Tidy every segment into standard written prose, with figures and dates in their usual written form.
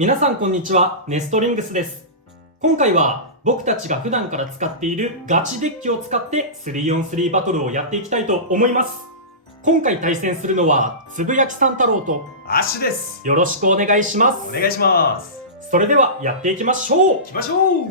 皆さんこんにちは、ネストリングスです。今回は僕たちが普段から使っているガチデッキを使って 3on3 バトルをやっていきたいと思います。今回対戦するのはつぶやきさん太郎とアッシュです。よろしくお願いします。お願いします。それではやっていきましょう。行きましょう。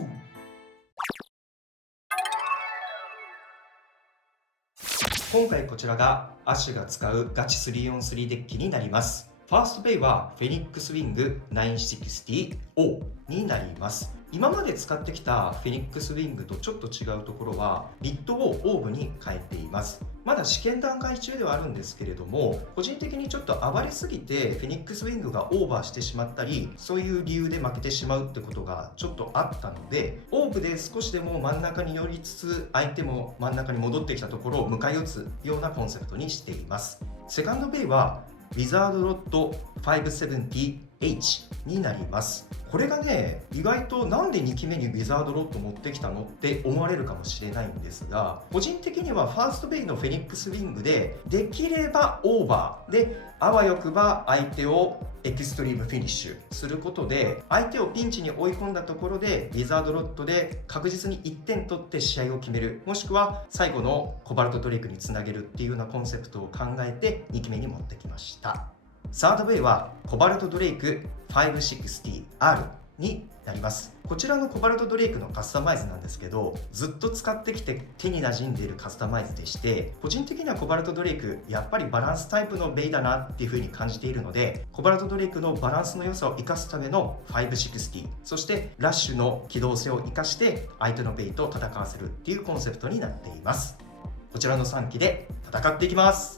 今回こちらがアッシュが使うガチ 3on3 デッキになります。ファーストペイはフェニックスウィング 960O になります。今まで使ってきたフェニックスウィングとちょっと違うところはビットをオーブに変えています。まだ試験段階中ではあるんですけれども、個人的にちょっと暴れすぎてフェニックスウィングがオーバーしてしまったり、そういう理由で負けてしまうってことがちょっとあったので、オーブで少しでも真ん中に寄りつつ相手も真ん中に戻ってきたところを迎え撃つようなコンセプトにしています。セカンドペイはウィザードロッド 570H になります。これがね、意外となんで2期目にウィザードロッド持ってきたのって思われるかもしれないんですが、個人的にはファーストベイのフェニックスウィングでできればオーバーで、あわよくば相手をエクストリームフィニッシュすることで、相手をピンチに追い込んだところでウィザードロッドで確実に1点取って試合を決める、もしくは最後のコバルトドレイクにつなげるっていうようなコンセプトを考えて2期目に持ってきました。サードウェイはコバルトドレイク 560R になります。こちらのコバルトドレイクのカスタマイズなんですけど、ずっと使ってきて手に馴染んでいるカスタマイズでして、個人的にはコバルトドレイクやっぱりバランスタイプのベイだなっていう風に感じているので、コバルトドレイクのバランスの良さを生かすための560、そしてラッシュの機動性を生かして相手のベイと戦わせるっていうコンセプトになっています。こちらの3機で戦っていきます。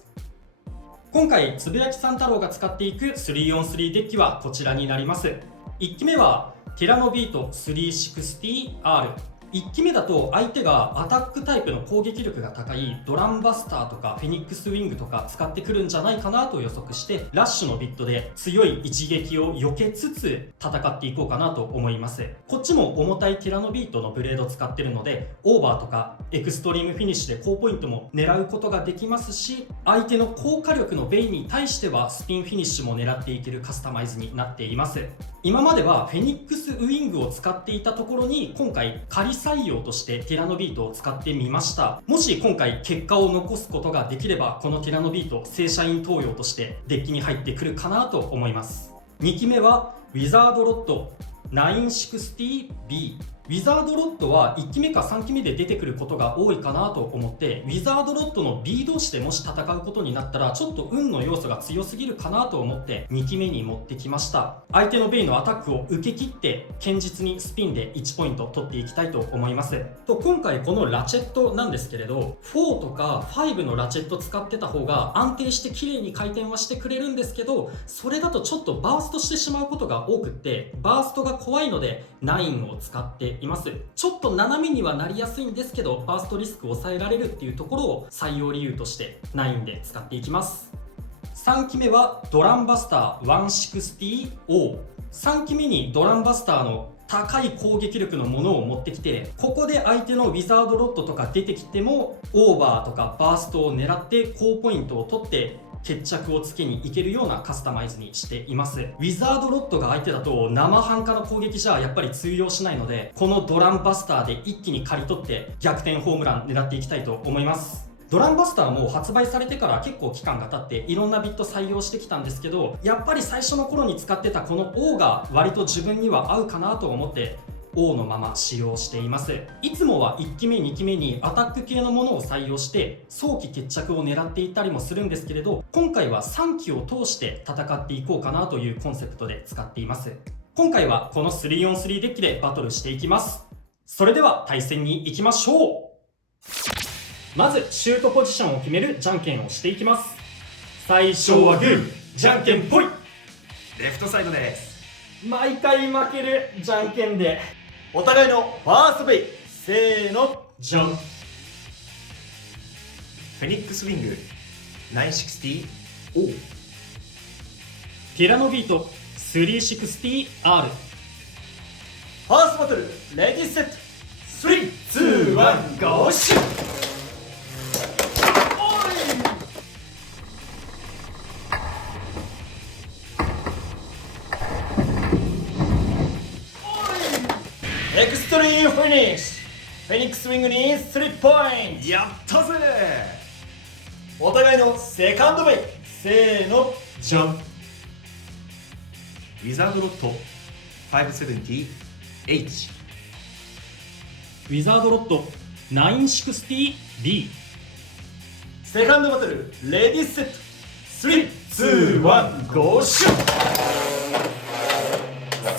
今回つぶやきさん太郎が使っていく 3on3 デッキはこちらになります。1機目はティラノビート 360R。 1機目だと相手がアタックタイプの攻撃力が高いドランバスターとかフェニックスウィングとか使ってくるんじゃないかなと予測して、ラッシュのビットで強い一撃を避けつつ戦っていこうかなと思います。こっちも重たいティラノビートのブレード使ってるので、オーバーとかエクストリームフィニッシュで高ポイントも狙うことができますし、相手の高火力のベイに対してはスピンフィニッシュも狙っていけるカスタマイズになっています。今まではフェニックスウィングを使っていたところに、今回仮採用としてティラノビートを使ってみました。もし今回結果を残すことができれば、このティラノビート正社員登用としてデッキに入ってくるかなと思います。2機目はウィザードロッド 960B。 ウィザードロッドは1機目か3機目で出てくることが多いかなと思って、ウィザードロッドの B 同士でもし戦うことになったらちょっと運の要素が強すぎるかなと思って2機目に持ってきました。相手のベイのアタックを受け切って堅実にスピンで1ポイント取っていきたいと思います。と今回このラチェットなんですけれど、4とか5のラチェット使ってた方が安定して綺麗に回転はしてくれるんですけど、それだとちょっとバーストしてしまうことが多くって、バーストが怖いので9を使っています。ちょっと斜めにはなりやすいんですけど、バーストリスクを抑えられるっていうところを採用理由として9で使っていきます。3機目はドランバスター 160O。 3機目にドランバスターの高い攻撃力のものを持ってきて、ここで相手のウィザードロッドとか出てきてもオーバーとかバーストを狙って高ポイントを取って決着をつけにいけるようなカスタマイズにしています。ウィザードロッドが相手だと生半可な攻撃じゃやっぱり通用しないので、このドランバスターで一気に刈り取って逆転ホームラン狙っていきたいと思います。ドランバスターも発売されてから結構期間が経っていろんなビット採用してきたんですけど、やっぱり最初の頃に使ってたこの O が割と自分には合うかなと思ってO のまま使用しています。いつもは1機目2機目にアタック系のものを採用して早期決着を狙っていったりもするんですけれど、今回は3機を通して戦っていこうかなというコンセプトで使っています。今回はこの 3on3 デッキでバトルしていきます。それでは対戦に行きましょう。まずシュートポジションを決めるじゃんけんをしていきます。最初はグー、じゃんけんぽい。レフトサイドです。毎回負けるじゃんけんで、お互いのファーストベイ、せーの、じゃん。フェニックスウィング 960O。 ティラノビート 360R。 ファーストバトル、レディーセット、3、2、1、ゴーシュー。エクストリームフィニッシュ。フェニックスウィングに3ポイント。やったぜ。お互いのセカンドベイ。せーの、じゃん。ウィザードロット 570H。ウィザードロット 960B。セカンドバトル、レディーセット。3、2、1、ゴーシュ。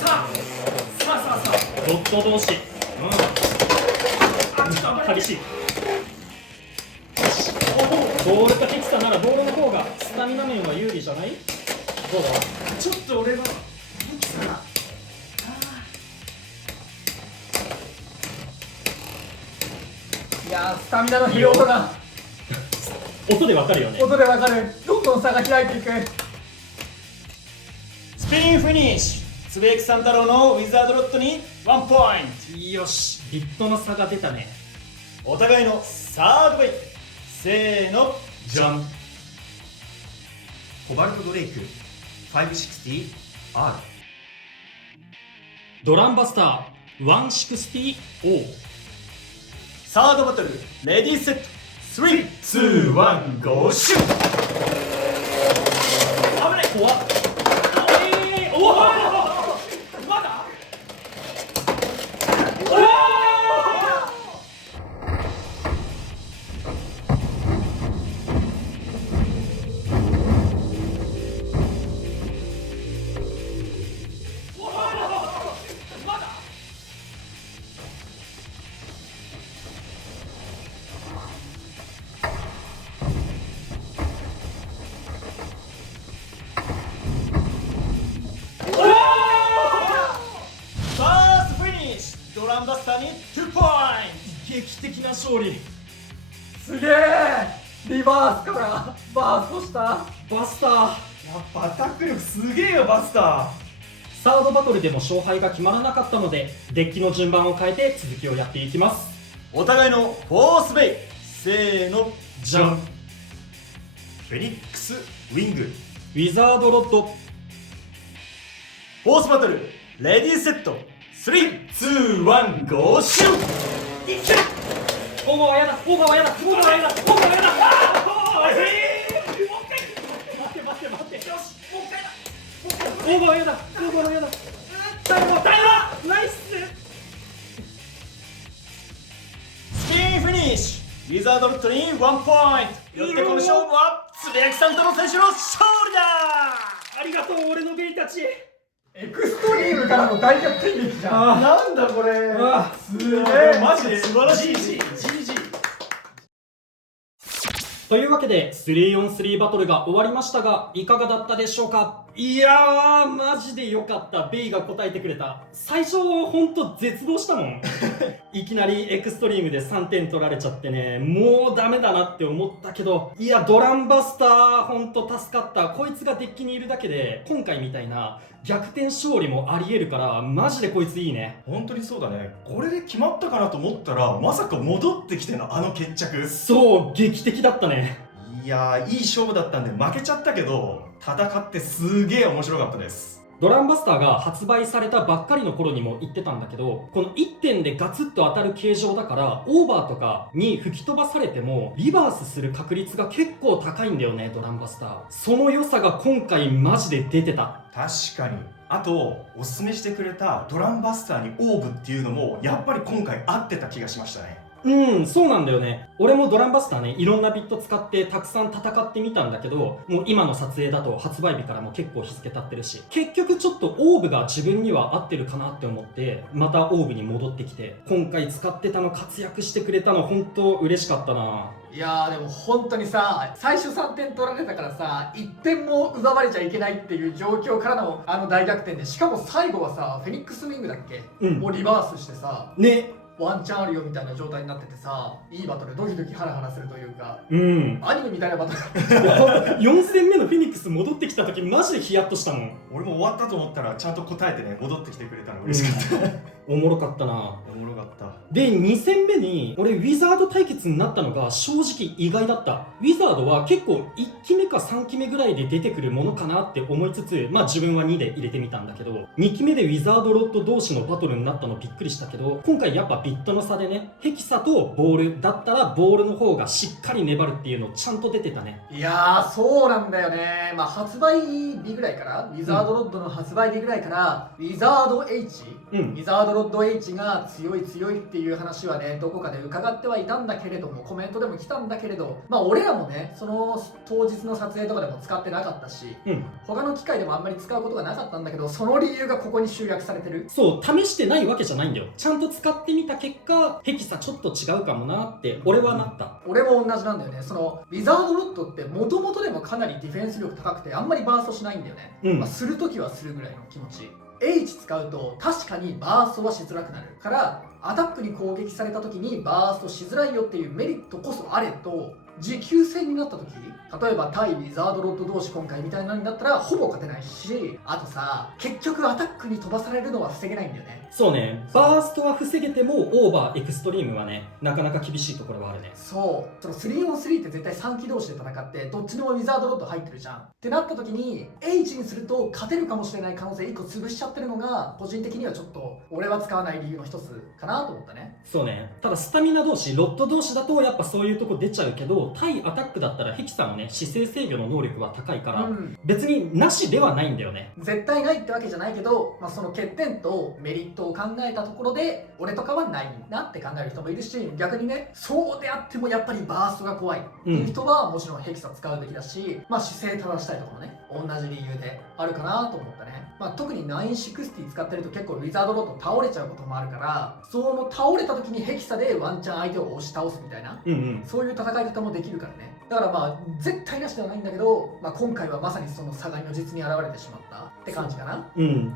さあドット同士、激しい。ボールとヘキサならボールの方がスタミナ面は有利じゃない？どうだ？ちょっと俺はいやー、スタミナの疲労とか音でわかるよね。音でわかる。どんどん差が開いていく。スピンフィニッシュ。つぶやきさん太郎のウィザードロットに1ポインよし、ビットの差が出たね。ト。お互いのサードベイ。せーの、じゃん。コバルトドレイク 560R。ドランバスター 160O。サードバトル、レディーセット。3、2、1、ゴーシュ。危ない、怖っ。おお、まだファーストフィニッシュ。ドランバスターに2ポイン劇的な勝利。すげえ。リバースからバーストした。バスター。やっぱアタック力すげえよバスター。サードバトルでも勝敗が決まらなかったので、デッキの順番を変えて続きをやっていきます。ト。お互いのフォースベイ。せーの、じゃん。フェニックスウィング。ウィザードロッドフォースバトル、レディーセット。3、2、1、ゴーシュ。オーバーはやだ、オーバーはやだ、オーバーはやだ、オーバーはやだ。オーバーはやだ、オーバーはやだ。タイムナイス。スピンフィニッシュ。ウィザードロットに1ポイント。よってこの勝負はつぶやきさんとの選手の勝利だ。ありがとう、俺のベイたち。エクストリームからの大逆転劇じゃん。なんだこれ。すげえ、マジで素晴らしい。というわけで 3on3 バトルが終わりましたが、いかがだったでしょうか？いやー、マジでよかった。ベイが答えてくれた。最初ほんと絶望したもん。いきなりエクストリームで3点取られちゃってね、もうダメだなって思ったけど、いや、ドランバスターほんと助かった。こいつがデッキにいるだけで今回みたいな逆転勝利もありえるから、マジでこいついいね。本当にそうだね。これで決まったかなと思ったら、まさか戻ってきてのあの決着。そう、劇的だったね。いやー、いい勝負だったんで負けちゃったけど、戦ってすげえ面白かったです。ドランバスターが発売されたばっかりの頃にも言ってたんだけど、この1点でガツッと当たる形状だから、オーバーとかに吹き飛ばされてもリバースする確率が結構高いんだよね、ドランバスター。その良さが今回マジで出てた。確かに。あと、おすすめしてくれたドランバスターにオーブっていうのも、やっぱり今回合ってた気がしましたね。うん、そうなんだよね。俺もドランバスターね、いろんなビット使ってたくさん戦ってみたんだけど、もう今の撮影だと発売日からも結構日付経ってるし、結局ちょっとオーブが自分には合ってるかなって思って、またオーブに戻ってきて、今回使ってたの活躍してくれたの本当嬉しかったな。いやー、でも本当にさ、最初3点取られたからさ、1点も奪われちゃいけないっていう状況からのあの大逆転で、しかも最後はさ、フェニックスウィングだっけ、うんもうリバースしてさ、ね、ワンチャンあるよみたいな状態になっててさ、いいバトル、ドキドキハラハラするというか、うんアニメみたいなバトル。 4戦目のフェニックス戻ってきた時マジでヒヤッとしたもん。俺も終わったと思ったらちゃんと答えてね戻ってきてくれたの嬉しかった、おもろかったな。おもろかった。で、2戦目に俺ウィザード対決になったのが正直意外だった。ウィザードは結構1期目か3期目ぐらいで出てくるものかなって思いつつ、まあ自分は2で入れてみたんだけど、2期目でウィザードロッド同士のバトルになったのびっくりしたけど、今回やっぱビットの差でね、ヘキサとボールだったらボールの方がしっかり粘るっていうのちゃんと出てたね。いやー、そうなんだよね。まあ発売日ぐらいから、ウィザードロッドの発売日ぐらいから、ウィザード H、ウィザードロッド H が強い強いっていう話はね、どこかで伺ってはいたんだけれども、コメントでも来たんだけれど、まあ俺らもね、その当日の撮影とかでも使ってなかったし、他の機械でもあんまり使うことがなかったんだけど、その理由がここに集約されてる。そう、試してないわけじゃないんだよ。ちゃんと使ってみた結果、ヘキサちょっと違うかもなって俺はなった。俺も同じなんだよね。そのウィザードロッドってもともとでもかなりディフェンス力高くてあんまりバーストしないんだよね。まあ、するときはするぐらいの気持ち。H 使うと確かにバーストはしづらくなるからアタックに攻撃された時にバーストしづらいよっていうメリットこそあれと、持久戦になった時、例えば対ウィザードロッド同士今回みたいなのになったらほぼ勝てないし、あとさ結局アタックに飛ばされるのは防げないんだよね。そうね、バーストは防げてもオーバーエクストリームはねなかなか厳しいところはあるね。そうその 3on3 って絶対3機同士で戦ってどっちでもウィザードロッド入ってるじゃんってなった時に H にすると勝てるかもしれない可能性1個潰しちゃってるのが個人的にはちょっと俺は使わない理由の一つかなと思ったね。そうね、ただスタミナ同士ロッド同士だとやっぱそういうとこ出ちゃうけど、対アタックだったらヘキさんのね姿勢制御の能力は高いから、別になしではないんだよね。絶対ないってわけじゃないけど、まあ、その欠点とメリットを考えたところで俺とかはないなって考える人もいるし、逆にねそうであってもやっぱりバーストが怖いっていう人はもちろんヘキサ使うべきだし、まあ姿勢正したいところね同じ理由であるかなと思ったね。まあ、特に960使ってると結構ウィザードロッド倒れちゃうこともあるから、その倒れた時にヘキサでワンチャン相手を押し倒すみたいな、そういう戦い方もできるからね。だからまあ絶対なしではないんだけど、まあ、今回はまさにその差が如実に現れてしまったって感じかな。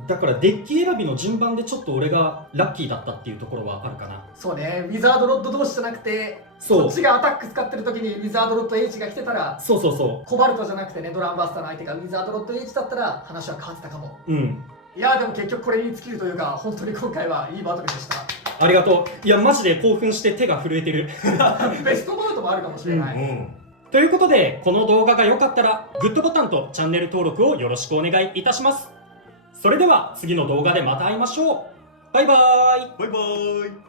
だからデッキ選びの順番でちょっと俺がラッキーだったっていうところはあるかな。そうね、ウィザードロッド同士じゃなくてそっちがアタック使ってる時にウィザードロッド H が来てたら、コバルトじゃなくてねドランバスターの相手がウィザードロッド H だったら話は変わってたかも。いやでも結局これに尽きるというか、本当に今回はいいバトルでした。ありがとう。いやマジで興奮して手が震えてるベストバウトもあるかもしれない、ということでこの動画が良かったらグッドボタンとチャンネル登録をよろしくお願いいたします。それでは次の動画でまた会いましょう。バイバーイ。バイバーイ。